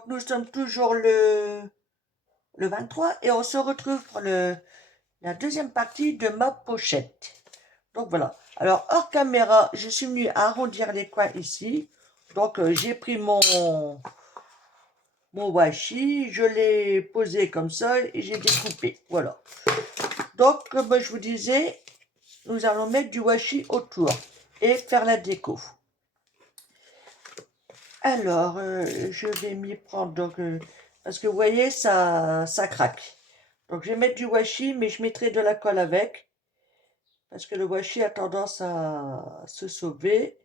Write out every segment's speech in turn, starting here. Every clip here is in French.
Donc nous sommes toujours le 23 et on se retrouve pour la deuxième partie de ma pochette. Donc voilà. Alors hors caméra, je suis venue arrondir les coins ici. Donc j'ai pris mon washi, je l'ai posé comme ça et j'ai découpé. Voilà. Donc comme je vous disais, nous allons mettre du washi autour et faire la déco. Alors, je vais m'y prendre parce que vous voyez, ça craque. Donc, je vais mettre du washi, mais je mettrai de la colle avec parce que le washi a tendance à se sauver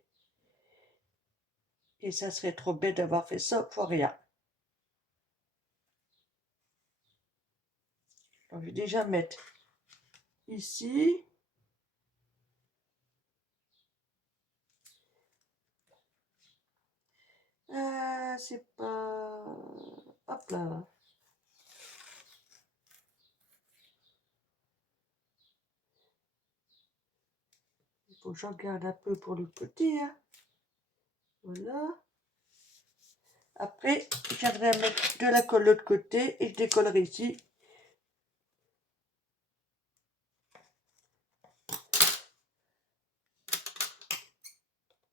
et ça serait trop bête d'avoir fait ça pour rien. Donc, je vais déjà mettre ici. Ah, c'est pas... Hop là. Il faut que j'en garde un peu pour le côté, hein. Voilà. Après, je viendrai mettre de la colle de l'autre côté et je décollerai ici.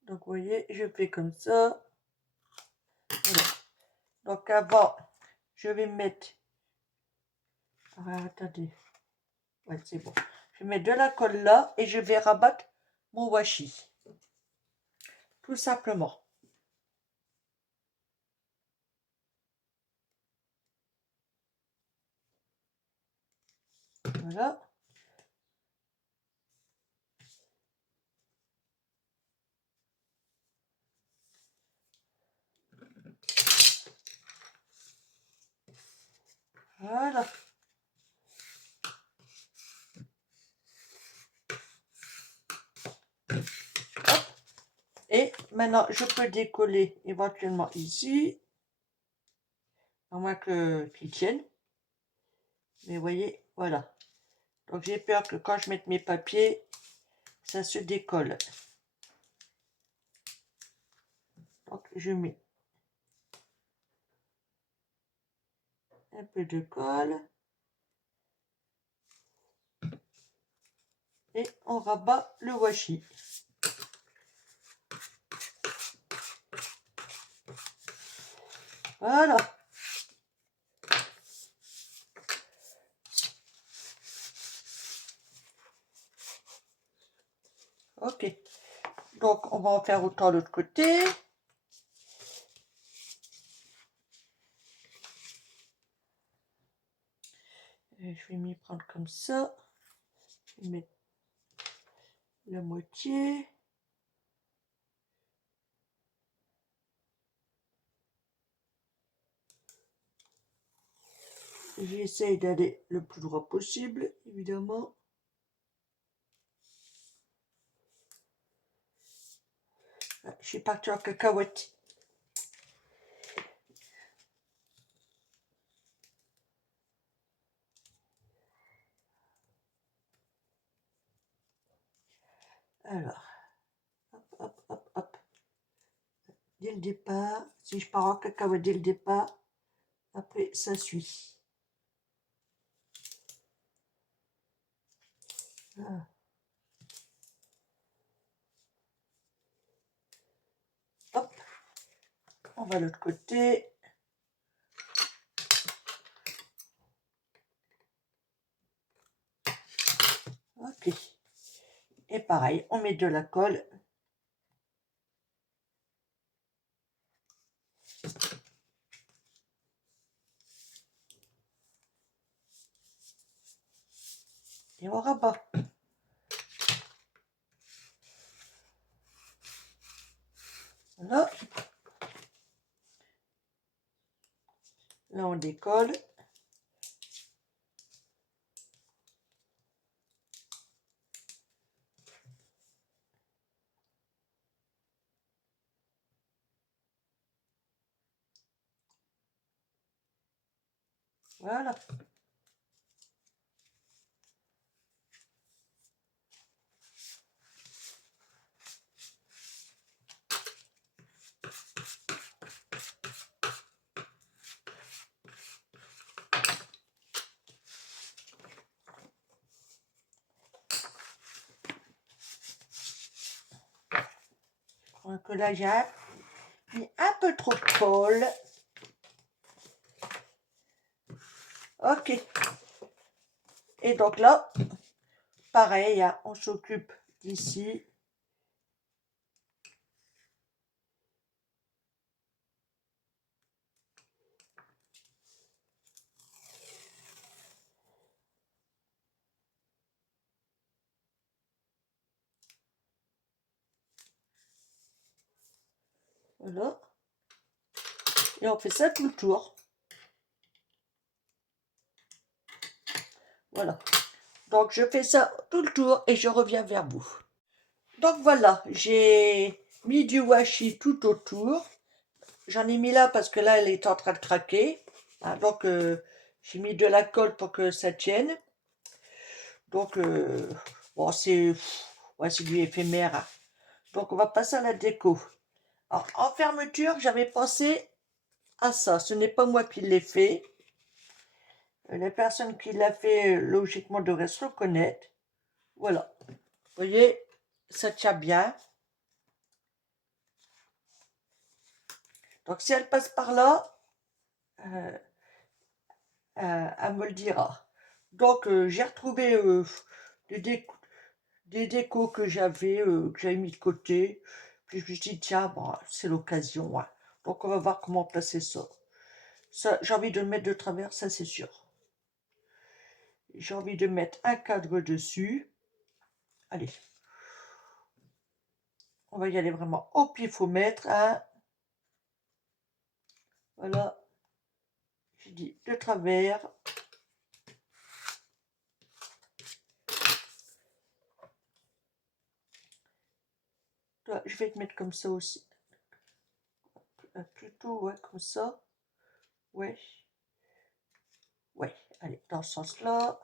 Donc, vous voyez, je fais comme ça. Voilà. Donc, avant, je vais mettre... Ah, attendez. Ouais, c'est bon. Je vais mettre de la colle là et je vais rabattre mon washi. Tout simplement. Voilà. Voilà. Hop. Et maintenant, je peux décoller éventuellement ici. À moins qu'il tienne. Mais vous voyez, voilà. Donc j'ai peur que quand je mette mes papiers, ça se décolle. Donc je mets un peu de colle. Et on rabat le washi. Voilà. Ok. Donc on va en faire autant de l'autre côté. Et je vais m'y prendre comme ça. Je vais mettre la moitié. J'essaye d'aller le plus droit possible, évidemment. Ah, je suis partie en cacahuète. Alors, hop, hop, hop, hop. Dès le départ, si je pars en cacahuète dès le départ, après ça suit. Ah. Hop, on va de l'autre côté. Ok. Et pareil, on met de la colle. Et on rabat. Voilà. Là, on décolle. Voilà. Donc là, j'ai mis un peu trop de colle. Ok. Et donc là, pareil, hein, on s'occupe d'ici. Voilà. Et on fait ça tout le tour. Voilà. Donc je fais ça tout le tour et je reviens vers vous. Donc voilà, j'ai mis du washi tout autour. J'en ai mis là parce que là, elle est en train de craquer. Hein, donc j'ai mis de la colle pour que ça tienne. Donc, bon, ouais, c'est du éphémère. Hein. Donc on va passer à la déco. Alors, en fermeture, j'avais pensé à ça. Ce n'est pas moi qui l'ai fait. La personne qui l'a fait, logiquement, devrait se reconnaître. Voilà. Vous voyez, ça tient bien. Donc, si elle passe par là, euh, elle me le dira. Donc, j'ai retrouvé des décos que j'avais mis de côté. Puis, je me suis dit, tiens, bon, c'est l'occasion. Hein. Donc, on va voir comment placer ça. Ça, j'ai envie de le mettre de travers, ça, c'est sûr. J'ai envie de mettre un cadre dessus. Allez. On va y aller vraiment au pifomètre. Hein. Voilà. J'ai dit de travers. Là, je vais te mettre comme ça aussi. Plutôt, ouais, comme ça. Ouais. Ouais, allez, dans ce sens-là.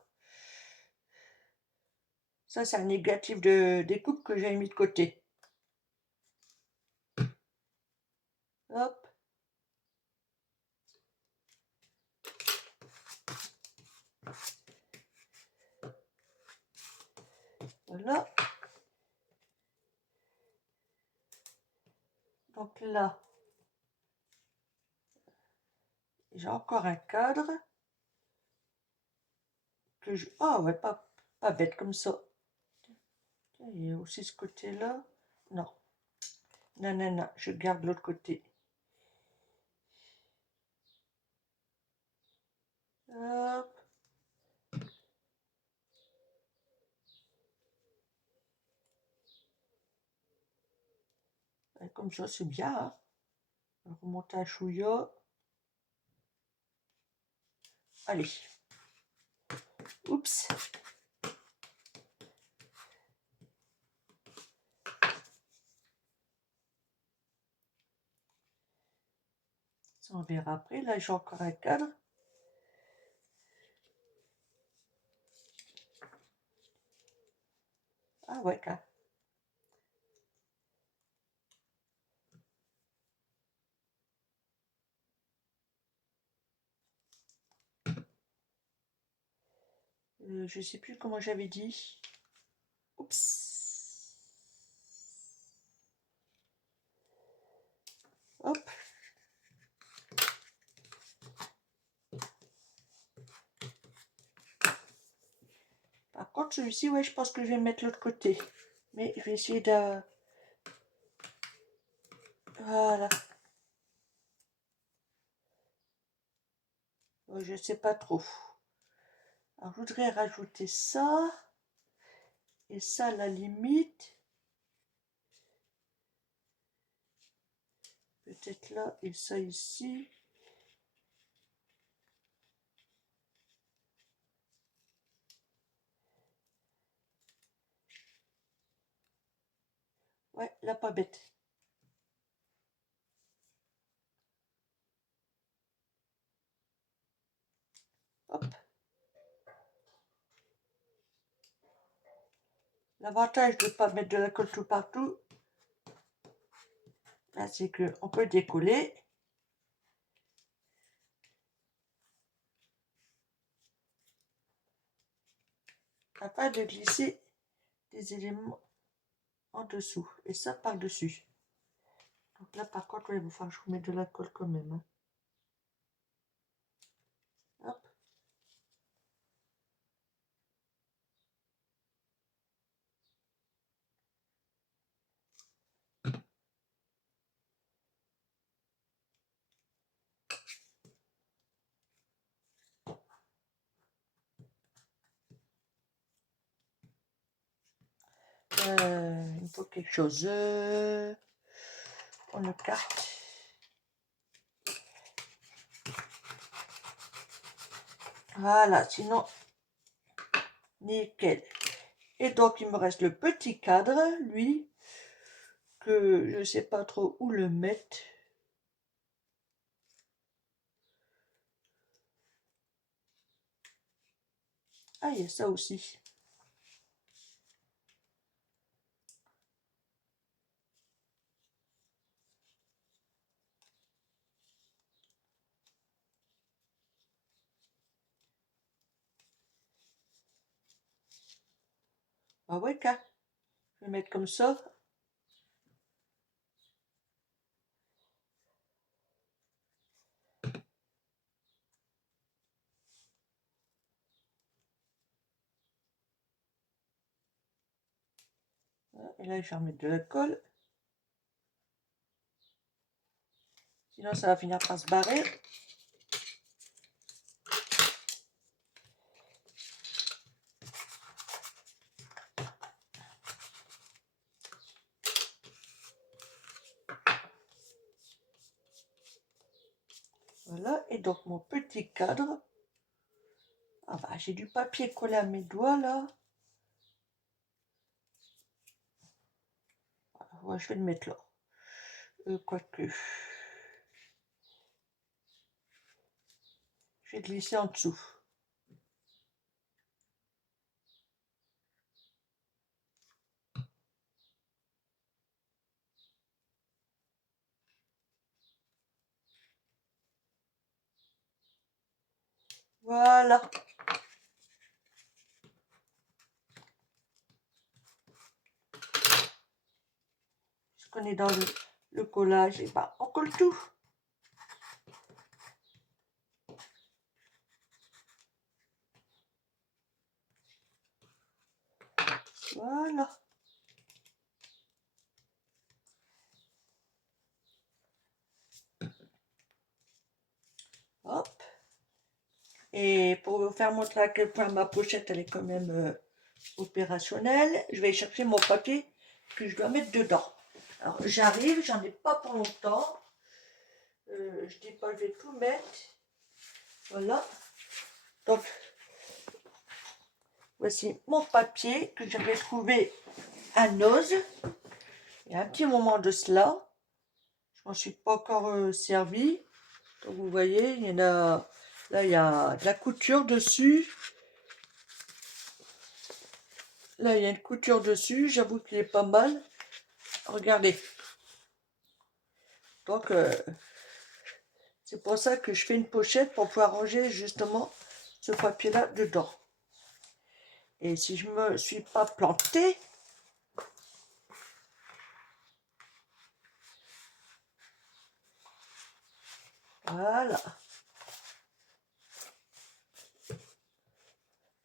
Ça, c'est un négatif de découpe que j'ai mis de côté. Hop. Voilà. Donc là, j'ai encore un cadre. Que je... Oh, ouais, pas bête comme ça. Il y a aussi ce côté-là. Non. Non, non, non, je garde l'autre côté. Hop. Et comme ça, c'est bien. Hein. On remonte un chouïa. Allez. Oups. Ça, on verra après. Là, j'ai encore un cadre. Ah ouais, quand. Je sais plus comment j'avais dit. Oups. Hop. Par contre, celui-ci, ouais, je pense que je vais le mettre de l'autre côté. Mais je vais essayer de... Voilà. Je sais pas trop. Alors, je voudrais rajouter ça. Et ça, à la limite. Peut-être là. Et ça ici. Ouais, là, pas bête. Hop. L'avantage de ne pas mettre de la colle tout partout, c'est qu'on peut décoller. Afin de glisser des éléments en dessous. Et ça par-dessus. Donc là, par contre, il va falloir que je vous mette de la colle quand même. Hein. Hop. Il me faut quelque chose. On le carte. Voilà, sinon, nickel. Et donc, il me reste le petit cadre, lui, que je ne sais pas trop où le mettre. Ah, il y a ça aussi. Ah ouais, je vais mettre comme ça. Et là, je vais remettre de la colle. Sinon, ça va finir par se barrer. Voilà, et donc mon petit cadre. Ah bah, j'ai du papier collé à mes doigts là. Ouais, je vais le mettre là. Quoique. Je vais glisser en dessous. Voilà. Puisqu'on est dans le collage, et bah, on colle tout. Voilà. Hop. Et pour vous faire montrer à quel point ma pochette elle est quand même opérationnelle, je vais chercher mon papier que je dois mettre dedans. Alors j'arrive, j'en ai pas pour longtemps. Je dis pas, je vais tout mettre. Voilà. Donc voici mon papier que j'avais trouvé à Noz. Il y a un petit moment de cela. Je m'en suis pas encore servi. Donc vous voyez, il y en a. Là, il y a de la couture dessus. Là, il y a une couture dessus. J'avoue qu'il est pas mal. Regardez. Donc, c'est pour ça que je fais une pochette pour pouvoir ranger justement ce papier-là dedans. Et si je me suis pas plantée, voilà.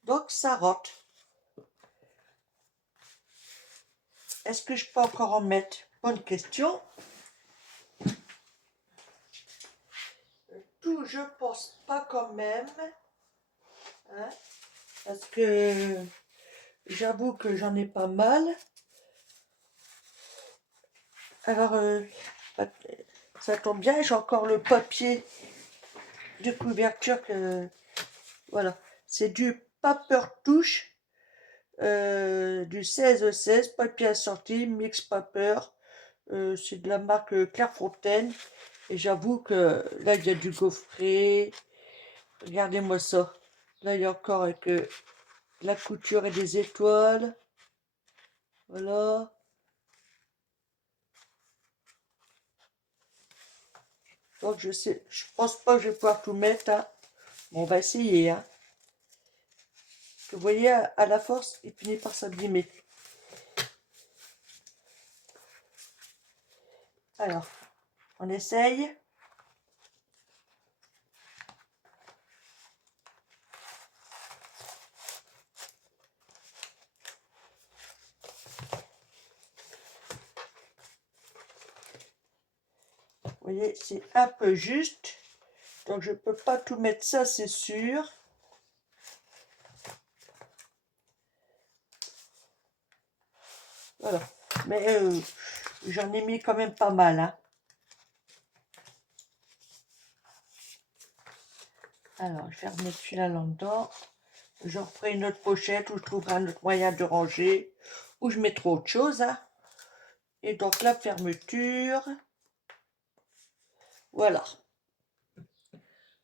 Donc, ça rentre. Est-ce que je peux encore en mettre? Bonne question. Tout, je pense pas quand même. Hein, parce que j'avoue que j'en ai pas mal. Alors, ça tombe bien, j'ai encore le papier de couverture que... Voilà, c'est du paper touche, du 16-16, papier assorti, mix paper. C'est de la marque Clairefontaine. Et j'avoue que là, il y a du gaufret. Regardez-moi ça. Là, il y a encore avec la couture et des étoiles. Voilà. Donc, je pense pas que je vais pouvoir tout mettre. Hein. Bon, on va essayer. Hein. Vous voyez, à la force, il finit par s'abîmer. Alors, On essaye. Vous voyez, c'est un peu juste. Donc je ne peux pas tout mettre ça, c'est sûr. Voilà. Mais j'en ai mis quand même pas mal. Hein. Alors, je vais remettre celui-là là-dedans. Je referai une autre pochette où je trouverai un autre moyen de ranger. Où je mettrai autre chose. Hein. Et donc la fermeture. Voilà.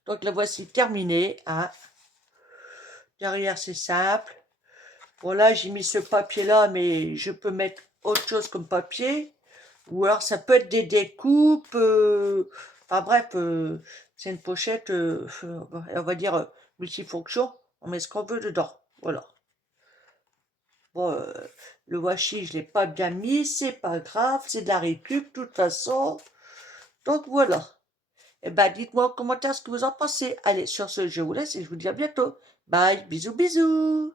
Donc la voici terminée. Hein. Derrière, c'est simple. Bon, là, j'ai mis ce papier-là, mais je peux mettre autre chose comme papier. Ou alors, ça peut être des découpes. Enfin, bref, c'est une pochette, on va dire, multifonction. On met ce qu'on veut dedans. Voilà. Bon, le washi, je ne l'ai pas bien mis. C'est pas grave. C'est de la récup, de toute façon. Donc, voilà. Eh ben, dites-moi en commentaire ce que vous en pensez. Allez, sur ce, je vous laisse et je vous dis à bientôt. Bye, bisous, bisous.